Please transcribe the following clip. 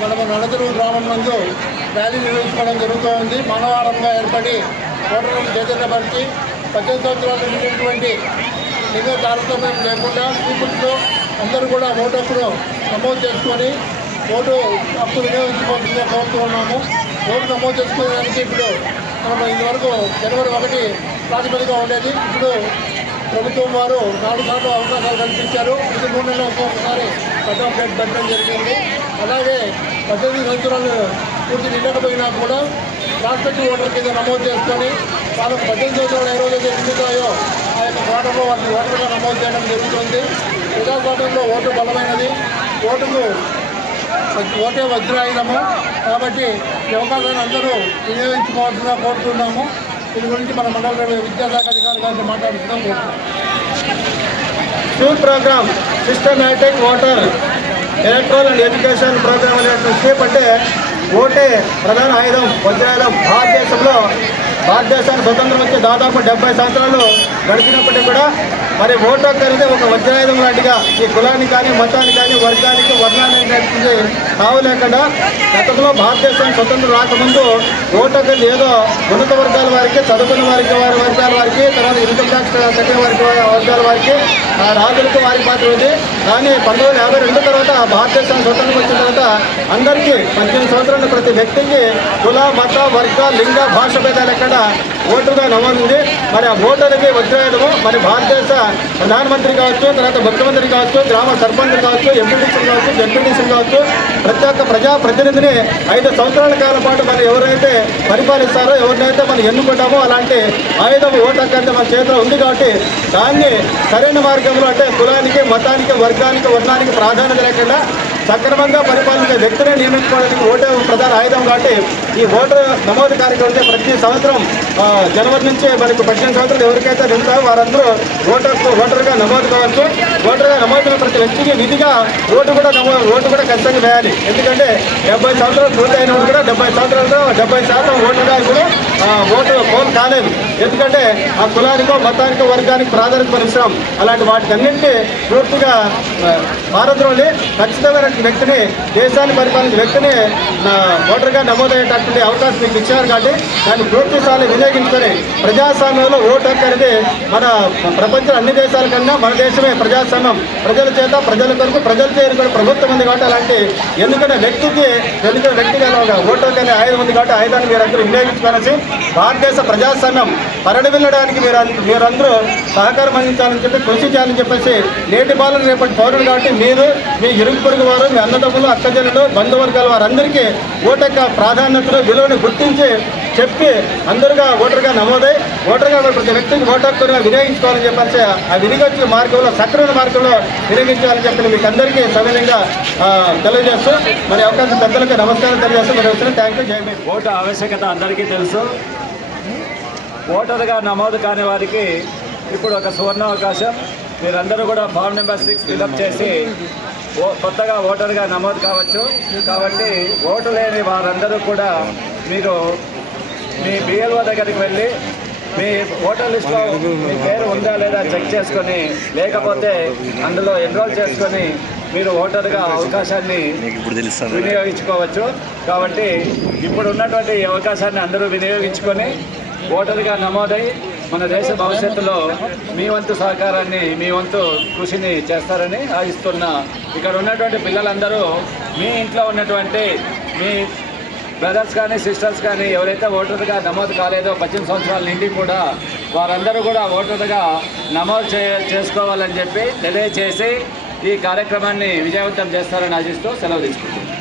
మనము నడతరు గ్రామం నందు ర్యాలీ నిర్వహించుకోవడం జరుగుతోంది. మానవారంగా ఏర్పడి ఓటర్లను చైతన్యపరిచి పద్దెనిమిది సంవత్సరాలు నిండినటువంటి లింగ తారతమ్యం లేకుండా పీపుల్స్లో అందరూ కూడా ఓటు హక్కును నమోదు చేసుకొని ఓటు హక్కు వినియోగించుకోవాల్సిందిగా కోరుతున్నాము ఓటు నమోదు చేసుకోవడానికి ఇప్పుడు మనం ఇంతవరకు జనవరి ఒకటి ప్రాతిపదికగా ఉండేది. ఇప్పుడు ప్రభుత్వం వారు నాలుగు సార్లు అవకాశాలు కల్పించారు. ఇది మూడు నెలలు ఒక్కొక్కసారి పెద్ద ప్లేట్ డేట్ పెట్టడం జరిగింది. అలాగే పద్దెనిమిది సంవత్సరాలు పూర్తి నిండకపోయినా కూడా ప్రాస్పెక్టివ్ ఓటర్ కింద నమోదు చేసుకొని వాళ్ళకు పద్దెనిమిది సంవత్సరాలు ఏ రోజైతే నిండుతాయో ఆ యొక్క కోటలో వాటిని ఓటర్గా నమోదు చేయడం జరుగుతుంది. ప్రజాస్వామ్యంలో ఓటు బలమైనది. ఓటుకు ఓటే వజ్రాయుధము. కాబట్టి ఈ అవకాశాన్ని అందరూ వినియోగించుకోవాల్సిందిగా కోరుతున్నాము. దీని గురించి మన మండల విద్యాశాఖ అధికారులు గారితో మాట్లాడుతున్నాం కోరుతున్నాం programme. Systematic voter electoral and education programme అనేటువంటి చేపట్టే ఓటే ప్రధాన ఆయుధం వజ్రాయుధం భారతదేశంలో భారతదేశానికి స్వతంత్రం వచ్చి దాదాపు డెబ్బై సంవత్సరాలు గడిచినప్పటికీ కూడా మరి ఓటు హక్కు అనేది ఒక వజ్రాయుధం లాంటిగా ఈ కులాన్ని కానీ మతాన్ని కానీ వర్గానికి వర్ణానికి తావు లేకుండా గతంలో భారతదేశం స్వతంత్రం రాకముందు ఓటు హక్కు ఏదో ఉన్నత వర్గాల వారికి చదువుకున్న వారికి వారి వర్గాల వారికి తర్వాత ఇన్కమ్ ట్యాక్స్ కట్టిన వారికి వర్గాల వారికి ఆ రాజులకు వారికి పాత్ర ఉంది. కానీ పంతొమ్మిది వందల యాభై రెండు తర్వాత భారతదేశం స్వతంత్రం వచ్చిన తర్వాత అందరికీ పద్దెనిమిది సంవత్సరాలు ప్రతి వ్యక్తికి కుల మత వర్గ లింగ భాష భేదాలు ఎక్కడ ఓటుగా నమోదుంది మరి ఆ ఓటర్కి వజ్రాయుధము మరి భారతదేశ ప్రధానమంత్రి కావచ్చు తర్వాత ముఖ్యమంత్రి కావచ్చు గ్రామ సర్పంచ్ కావచ్చు ఎంపీటీసీలు కావచ్చు జడ్పీటీసీలు కావచ్చు ప్రతి ఒక్క ప్రజా ప్రతినిధిని ఐదు సంవత్సరాల కాలం పాటు మనం ఎవరైతే పరిపాలిస్తారో ఎవరినైతే మనం ఎన్నుకుంటామో అలాంటి ఆయుధం ఓటు మన చేతిలో ఉంది కాబట్టి దాన్ని సరైన మార్గంలో అంటే కులానికి మతానికి వర్గానికి వర్ణానికి ప్రాధాన్యత లేకుండా సక్రమంగా పరిపాలించే వ్యక్తిని నియమించుకోవడానికి ఓటే ప్రధాన ఆయుధం కాబట్టి ఈ ఓటర్ నమోదు కార్యక్రమం ప్రతి సంవత్సరం జనవరి నుంచి మనకు పద్దెనిమిది సంవత్సరాలు ఎవరికైతే నిండుతారో వారందరూ ఓటర్ ఓటర్గా నమోదు కావచ్చు. ఓటర్గా నమోదైన ప్రతి వ్యక్తికి విధిగా ఓటు కూడా నమో ఓటు కూడా ఖచ్చితంగా వేయాలి. ఎందుకంటే డెబ్బై సంవత్సరాలు పూర్తయిన వాళ్ళు కూడా డెబ్బై సంవత్సరాలతో డెబ్బై శాతం ఓటర్గా ఇప్పుడు ఓటు ఫోన్ కాలేదు. ఎందుకంటే ఆ కులానికో మతానికో వర్గానికి ప్రాధాన్యత పరిశ్రమ అలాంటి వాటికన్నింటినీ పూర్తిగా భారత్లోని ఖచ్చితమైన వ్యక్తిని దేశాన్ని పరిపాలించే వ్యక్తిని ఓటర్గా నమోదయ్యేటట్టు నమోదయ్యేటటువంటి అవకాశం మీకు ఇచ్చారు కాబట్టి దాన్ని పూర్తి స్థాయిలో వినియోగించుకొని ప్రజాస్వామ్యంలో ఓటు హక్కు అనేది మన ప్రపంచం అన్ని దేశాల కన్నా మన దేశమే ప్రజాస్వామ్యం. ప్రజల చేత ప్రజల కొరకు ప్రజల చేరుకునే ప్రభుత్వం ఉంది కాబట్టి అలాంటి ఎందుకంటే వ్యక్తికి ఎందుకంటే వ్యక్తిగా ఒక ఓటు హక్కు అనే ఆయుధం ఉంది కాబట్టి ఆయుధాన్ని మీరందరూ వినియోగించుకోవాల్సి భారతదేశ ప్రజాస్వామ్యం పరడి వెళ్ళడానికి మీరు మీరందరూ సహకారం అందించాలని చెప్పి కృషి చేయాలని చెప్పేసి నేటి పాలన రేపటి పౌరులు కాబట్టి మీరు మీ ఇరుగు పొరుగు వారు మీ అన్నదమ్ములు అక్కజనులు బంధువర్గాల వారందరికీ ఓటు ప్రాధాన్యత ఓటు విలువను గుర్తించి చెప్పి అందరుగా ఓటర్గా నమోదై ఓటర్గా ప్రతి వ్యక్తికి ఓటు హక్కును వినియోగించుకోవాలని చెప్పాల్సి ఆ వినియోగించే మార్గంలో సక్రమైన మార్గంలో వినియోగించాలని చెప్పి మీకు అందరికీ సవినయంగా తెలియజేస్తూ మరి అవకాశం పెద్దలకు నమస్కారం తెలియజేస్తూ మరి వచ్చిన థ్యాంక్ యూ జై ఓటు ఆవశ్యకత అందరికీ తెలుసు. ఓటర్గా నమోదు కాని వారికి ఇప్పుడు ఒక సువర్ణ అవకాశం మీరందరూ కూడా ఫామ్ నెంబర్ సిక్స్ ఫిలప్ చేసి కొత్తగా ఓటర్గా నమోదు కావచ్చు. కాబట్టి ఓటు లేని వారందరూ కూడా మీరు మీ బిఎల్ఓ దగ్గరికి వెళ్ళి మీ ఓటర్ లిస్ట్లో మీ పేరు ఉందా లేదా చెక్ చేసుకొని లేకపోతే అందులో ఎన్రోల్ చేసుకొని మీరు ఓటర్గా అవకాశాన్ని వినియోగించుకోవచ్చు. కాబట్టి ఇప్పుడు ఉన్నటువంటి అవకాశాన్ని అందరూ వినియోగించుకొని ఓటర్గా నమోదై మన దేశ భవిష్యత్తులో మీ వంతు సహకారాన్ని మీ వంతు కృషిని చేస్తారని ఆశిస్తున్నా. ఇక్కడ ఉన్నటువంటి పిల్లలందరూ మీ ఇంట్లో ఉన్నటువంటి మీ బ్రదర్స్ కానీ సిస్టర్స్ కానీ ఎవరైతే ఓటర్గా నమోదు కాలేదో పద్దెనిమిది సంవత్సరాల నుండి కూడా వారందరూ కూడా ఓటర్గా నమోదు చే చేసుకోవాలని చెప్పి తెలియజేసి ఈ కార్యక్రమాన్ని విజయవంతం చేస్తారని ఆశిస్తూ సెలవు తీసుకుంటున్నాను